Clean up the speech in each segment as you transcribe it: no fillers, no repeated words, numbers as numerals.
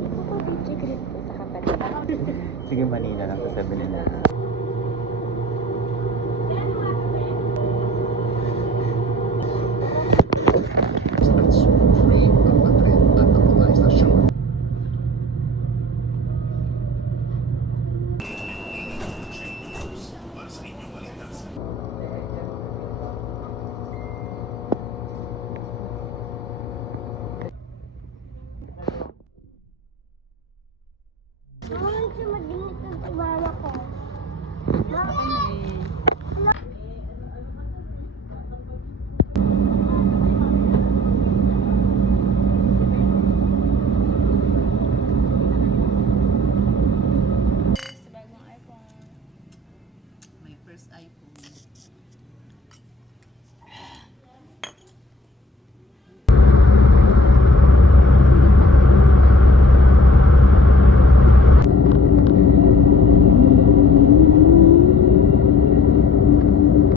Ito po, DJ Green po sa kapatid. Sige, Manila lang sa 7-Eleven.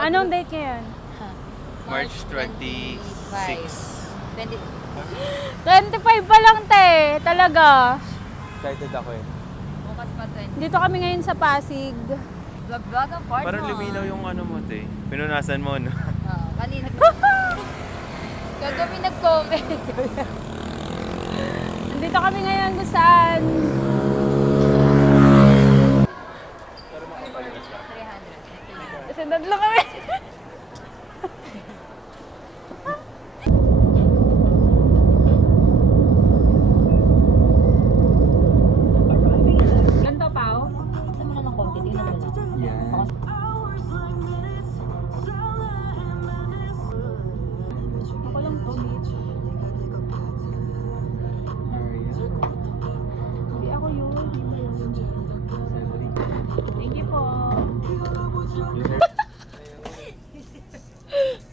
Anong date ngayon? March 26. 25 pa lang, te. Talaga. Excited ako eh. Bukas pa 20. Dito kami ngayon sa Pasig. Vlog-vlog ang part Parang mo. luminaw yung ano mo, te. Pinunasan mo, no? Oo, kanina. Kagabi nag-comment. Nandito kami ngayon kung saan. 300. Kasi dadlo kami. Ganto, Pao? Ano ka ng konti? Tingnan mo lang. Yeah. Ako lang to. Hindi ako yun. Thank you po.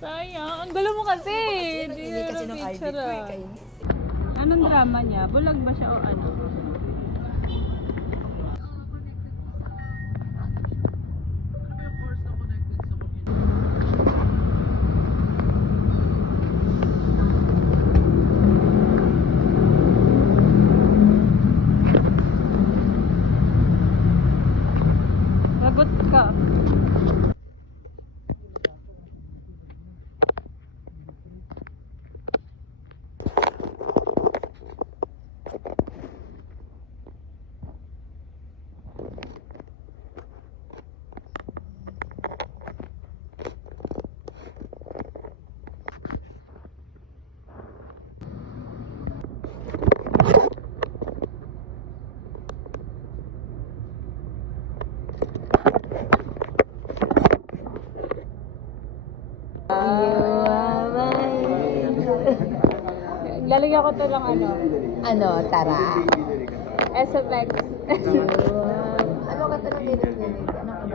Sayang. Ang gulo mo kasi. Hindi kasi ng ID ko eh. Kayo. Anong drama niya? Bulag ba siya o ano? Lagot ka. Lalagyan ko to lang ano. Ano, tara. SFX. Ano ka ng lyrics niya? Ano ka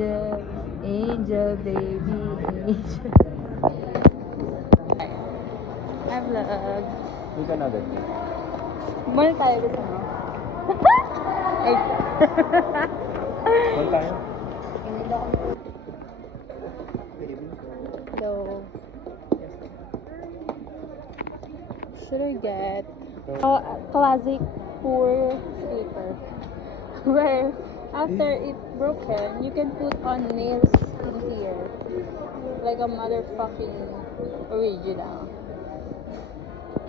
Angel, angel, baby, angel. I vlog. Hindi ka na agad. Mall tayo gusto mo. Ay. Wala tayo. So, should I get a classic poor sleeper where after it's broken you can put on nails in here like a motherfucking original.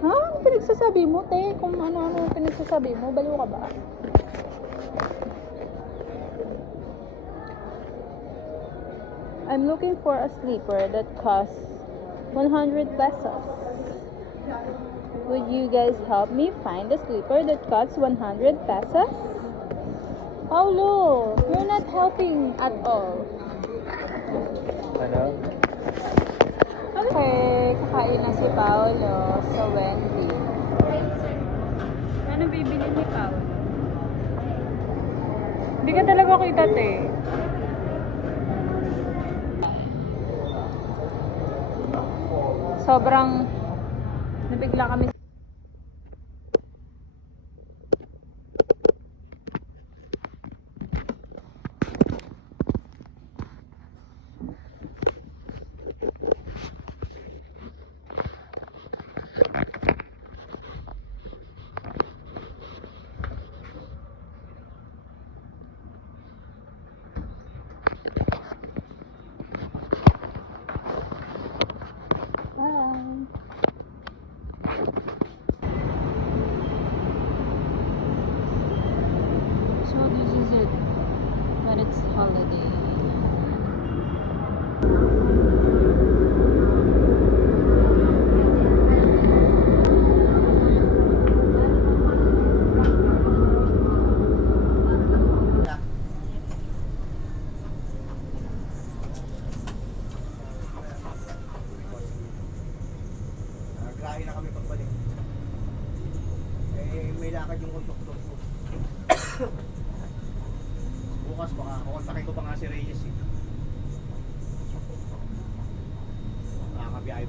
Ha? Ano pinagsasabi mo, te? Kung ano-ano pinagsasabi mo, baliw ka ba? I'm looking for a sleeper that costs 100 pesos. Would you guys help me find a sleeper that costs 100 pesos? Paulo, you're not helping at all. Ano? Okay, kakain na si Paulo sa Wendy. Ano bibili ni Paulo? Hindi ka talaga kita, te. Sobrang nabigla kami.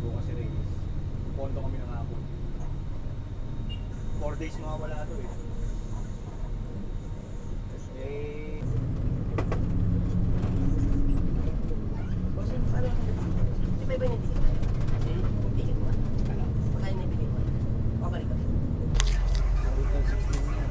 bukas si Reyes. Pondo kami ng hapon. 4 days mga wala to eh. Eh... Kasi parang, di ba iba yung hindi ko? Ano? Magkano na ibigay ko? Pabalik ka. Narutan 16 yan.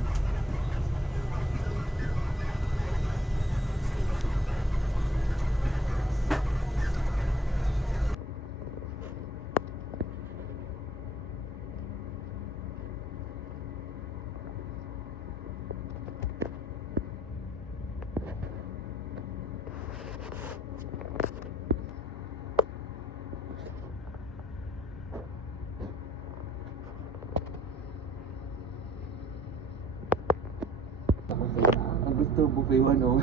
Ang gusto buffet 101.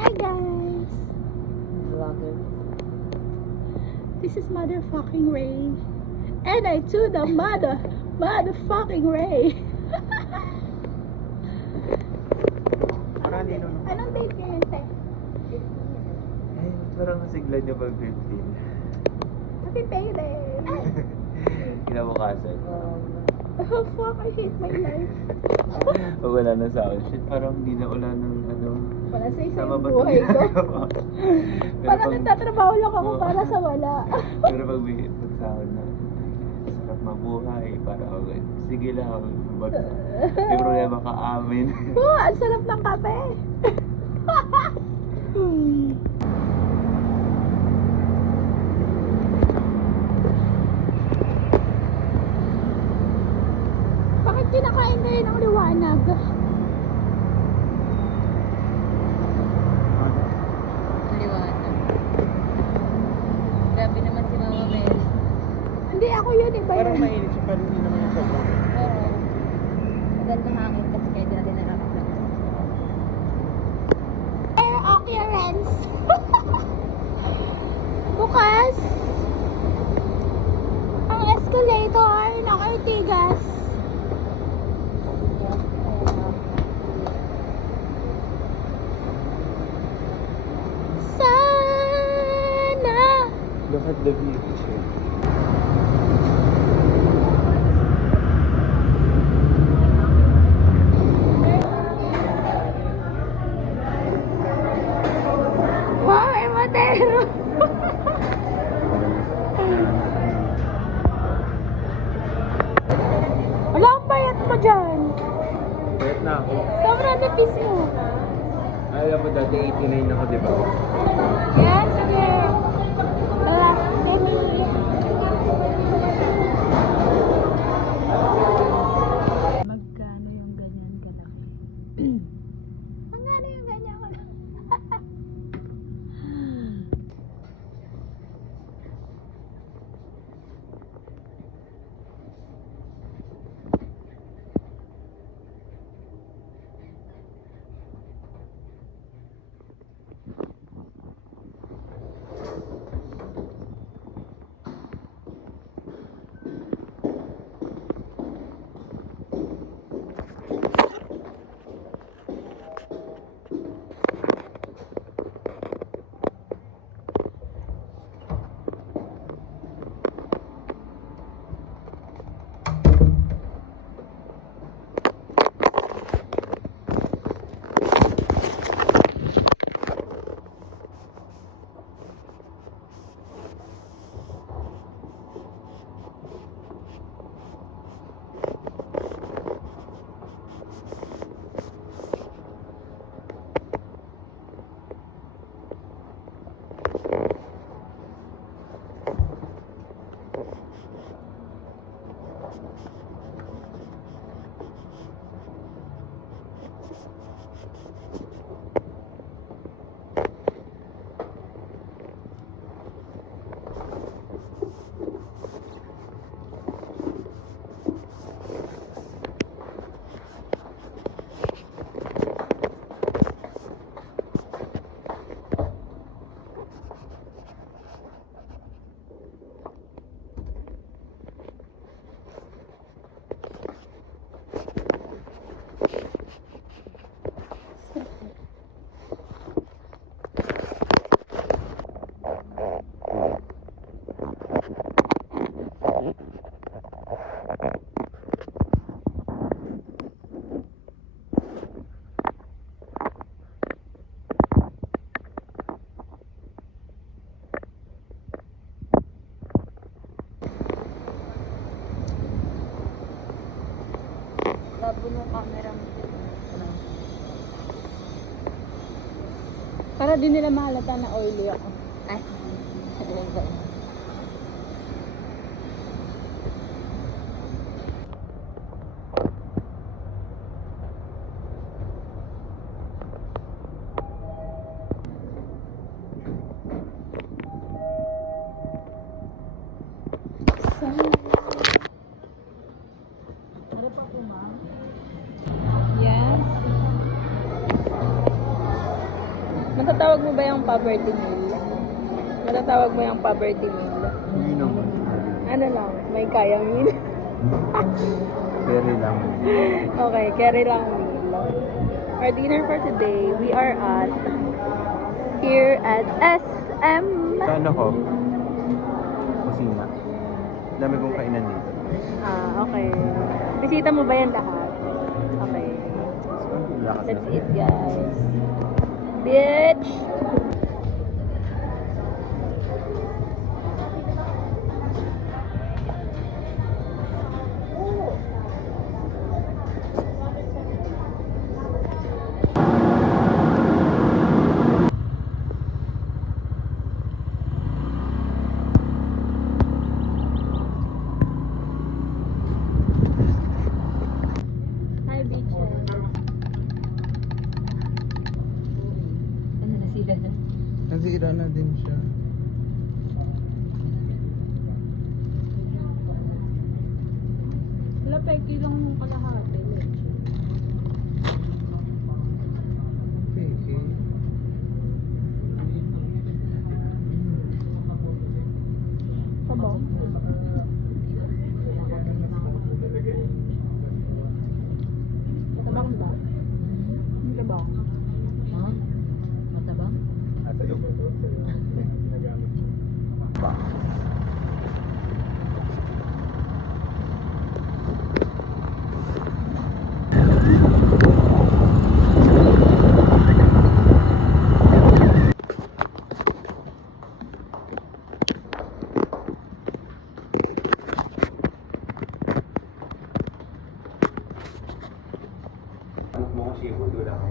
Hi guys! Vlogger. This is motherfucking Ray. And I too the motherfucking Ray. Parang hindi naman. Anong date ngayon, te? Eh, parang nasigla niya pag 15. Happy payday! Kinabukasan. Oh fuck, I hate my life. Pag wala na sa akin, shit, parang hindi na wala ng ano. Wala sa isa Tama yung ba buhay ko. Pero Parang pag- nagtatrabaho lang ako para sa wala. Pero pag may pagsahod na, sarap mabuhay, para ako, sige lang, bagsak. May problema ka amin. Oh, ang sarap ng kape. Bakit kinakain kayo ng liwanag? Liwanag. Grabe naman si Mama Mel. Hindi ako yun, iba Parang yun. mainit siya, pero hindi naman yung sobrang. Oo. Maganda hangin kasi kaya di natin nakakapag. Air occurrence. Bukas ang escalator ng Ortigas. Sana Look at the view. wow, may Matero. Wala ang payat mo dyan. Wait na ako. Sobrang nipis mo. Alam mo dati 89 ako, di ba? Yan, sige. Last penny. Magkano yung ganyan kalaki? Magkano yung ganyan kalaki? camera mo. Para di nila mahalata na oily ako. Ay. Yes. Matatawag mo ba yung poverty meal? Matatawag mo yung poverty meal? Hindi naman. Ano lang, may kaya meal? Very lang. Okay, carry lang meal. Our dinner for today, we are at here at SM. Saan ako? Kusina. Dami kong kainan dito. Okay. Bisita mo ba yan lahat? Okay. Let's eat, guys. Bitch! Hi, bitches. Ano na sila na? Nasira na din siya. Wala, peki lang yung kalahati. Okay. Sabaw. Tabang ba? Hindi tabang. Ha? Matabang? At ito. Mo kasi budo lang.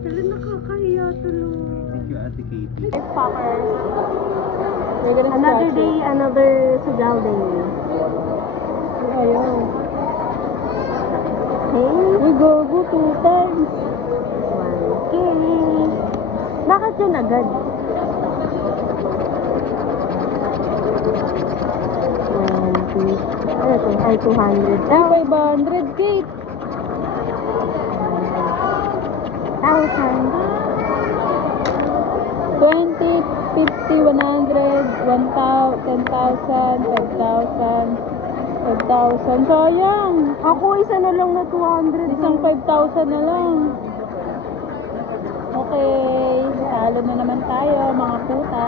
Tala, nakakahiya tuloy. Thank you, Ate Katie. Fuckers. Another day, another sugal day. Ayaw. Okay? We go 2 times. 1K. Bakit yun agad? 20. Ano ito? Ay, 200. Ay, 500, Kate. 1,000. 20, 50, 100, 1,000, 10,000, 5,000, 5,000. Sayang. Ako, isa na lang na 200. Isang 5,000 na lang. Okay. Talo na naman tayo, mga puta.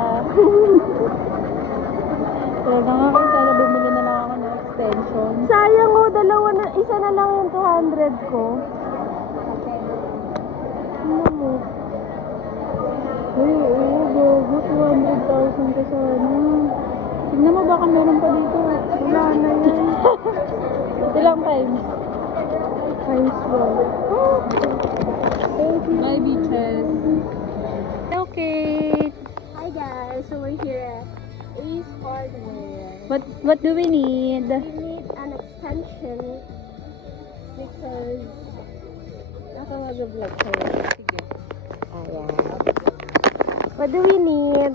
Pero na nga kung sana bumili na lang ako ng extension. Sayang oh, dalawa na, isa na lang yung 200 ko. Ano mo? Uy, oo, gago. 200,000 ka sana. Tignan mo, baka meron pa dito. Wala na yan. Ilang times? Times 1. My beaches. Okay. Hi guys, so we're here at Ace Hardware. What do we need? We need an extension because nakawag-vlog kayo. Sige. Ayan. What do we need?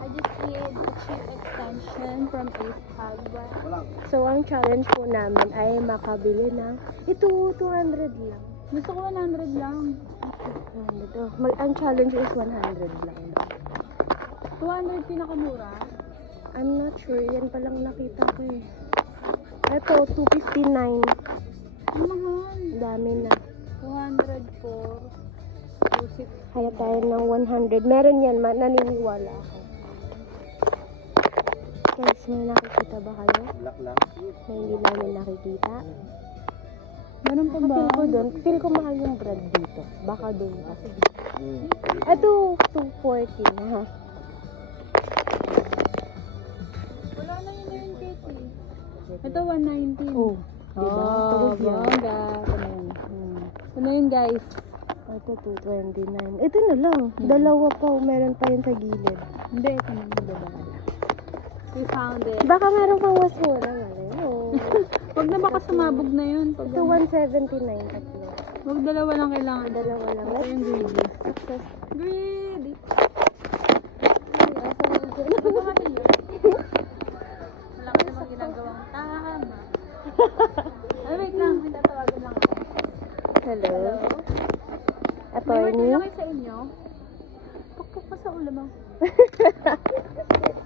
I just need a cheap extension from Ace Hardware. So ang challenge po namin ay makabili ng ito 200 lang. Gusto ko 100 lang. Ang challenge is 100 lang. 200 pinakamura. I'm not sure. Yan palang nakita ko eh. Ito, 259. Ang mahal. Dami na. 200 for 260. Kaya tayo ng 100. Meron yan. Naniniwala ako. Guys, may nakikita ba kayo? Black lang. Na hindi namin nakikita? Meron pa ba? Feel ko doon. Feel ko mahal yung brand dito. Baka doon pa. Ito, 240 ha. Wala na yun Katie. Ito 119. Oh, diba? Oh, Tawag yan. bongga. Ito na yun. Ito na yun, guys. Ito, 229. Ito na lang. Dalawa pa. Meron pa yun sa gilid. Hindi, ito na yun, diba? We found it. Baka meron pang mas mura. Oh. Huwag na baka sumabog na yun. Pag Ito, 179. Tatlo. Huwag dalawa lang kailangan. Dalawa lang. Ito yung greedy. Success. Greedy. Ay, asan yung dyan? Ito ka niyo. Wala ka namang ginagawang tama. Ay, wait lang. May tatawagan lang ako. Hello? May Attorney? word lang kayo sa inyo. Pukpuk pa sa ulo mo.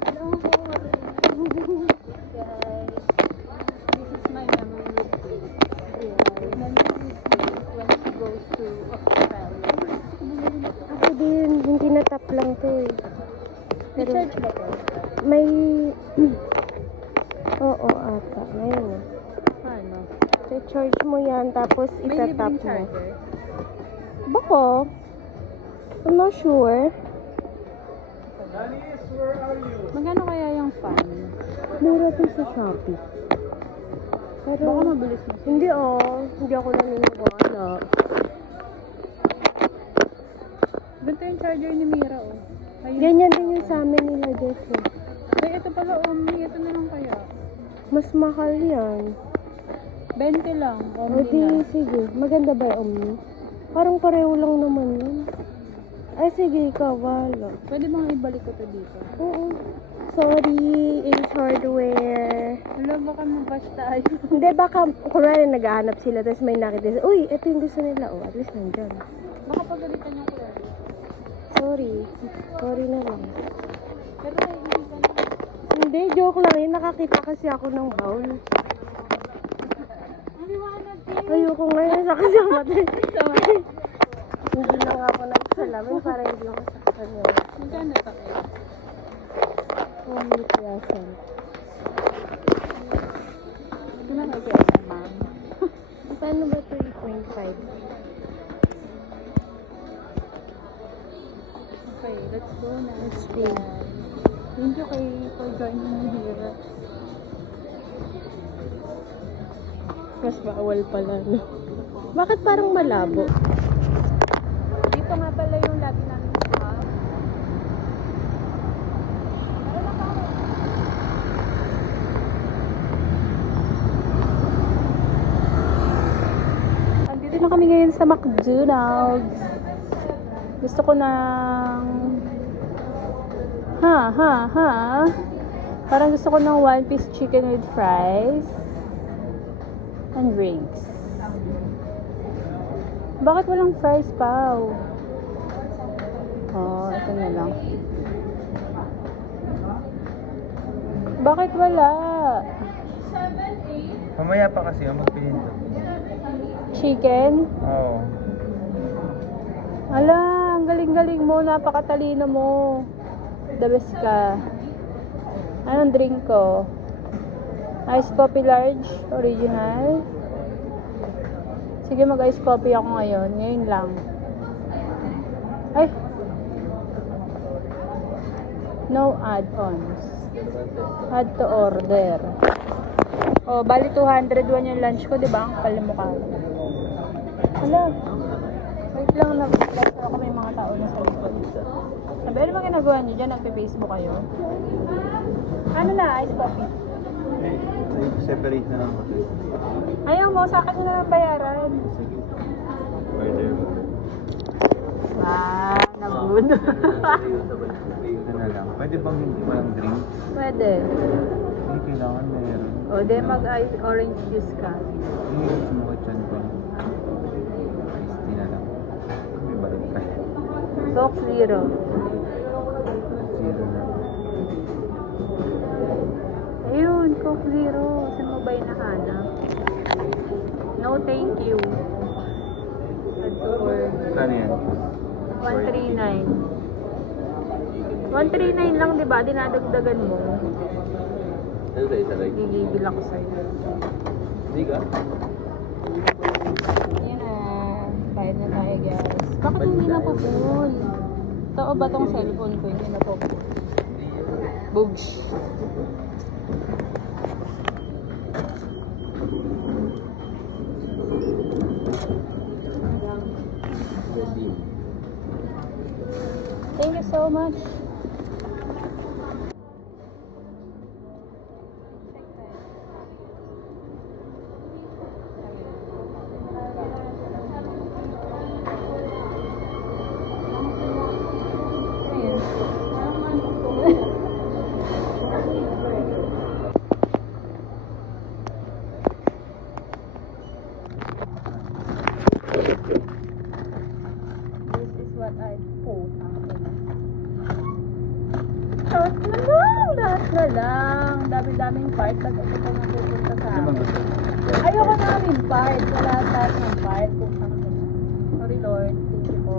Hello po. Guys, this is my memory replay. Memory replay when she goes to Australia. Ako din. Hindi na-tap lang to eh. May charge ba to? May... Oo, ata. Ngayon eh. Ano? I-charge mo yan, tapos May itatap libreng mo. charger? Bako? I'm not sure. Magkano kaya yung fan? Mura to sa Shopee. Pero, Baka mabilis mo. hindi hindi ako naniniwala. Ganito yung charger ni Mira, oh. Ayun. Ganyan din yung sa amin nila, Jess. eh. Ay, ito pala, Omni. Ito na lang kaya. Mas mahal yan. 20 lang. O Omni di, na. sige. Maganda ba yung Omni? Parang pareho lang naman yun. Ay, sige, ikaw, wala. Pwede bang ibalik ko to dito? Oo. Sorry, Ace Hardware. Wala, baka mabash tayo. Hindi, baka, kunwari naghahanap sila, tapos may nakita sila, uy, ito yung gusto nila. Oh, at least nandyan. Baka pagalitan yung kuya. Sorry. Sorry na lang. Pero hindi ka na. Hindi, joke lang yun. Nakakita kasi ako ng bowl. Ang liwanag din. Ayoko ngayon sa kasama. Hindi lang ako nagsalamin para hindi ako saksan yun. Magkano ito kayo? Only present. Ito na kayo kaya ma'am. Paano ba 3.5? Okay, let's go na. Let's go. Thank you for joining me here. Mas bawal pala, no? Bakit parang malabo? Dito nga pala yung lobby namin sa Andito na kami ngayon sa McDonald's. Gusto ko ng parang gusto ko ng 1-piece chicken with fries and drinks. Bakit walang fries, Pao? Oh, ito na lang. Bakit wala? Mamaya pa kasi ang magpinto. Chicken? Oo. Ala, ang galing-galing mo. Napakatalino mo. The best ka. Anong drink ko? Ice coffee large, original. Sige, mag-ice coffee ako ngayon. Ngayon lang. Ay! No add-ons. Add to order. Oh, bali 201 yung lunch ko, di ba? Ang kalimukha. Hala. Wait lang, nag-flash ako, may mga tao na sa likod. Sabi, ano ba ginagawa niyo dyan? Nagpe-Facebook kayo? Ano na, ice coffee? Separate na lang kasi. Ayaw mo, sa akin na lang bayaran. Order mo. Nagod. Ito na lang. Pwede bang hindi walang drink? Pwede. Hindi kailangan meron. O, di mag-ice orange juice ka. Hindi yung sumukot dyan ko. Iced tea na lang. May balik pa. Coke Zero. Zero na. Ayun, Coke Zero. Saan mo ba hinahanap? No, thank you. Add to order. Kano yan? 139. 139 lang, di ba? Dinadagdagan mo. Ano tayo talaga? Gigigil ako sa'yo. Hindi ka? Ayan na. Bayad na tayo, guys. Bakit hindi na po full? Tao ba tong cellphone ko? Hindi na po full. Bugs. Thank you so much. This is what I put. Lahat na lang, lahat na lang. Dami-daming part. Ba't ito pa mapupunta sa Ano bang akin? gusto mo? Ayoko namin part. Sa lahat ng part. Kung sa akin. Sorry Lord. Thank you po.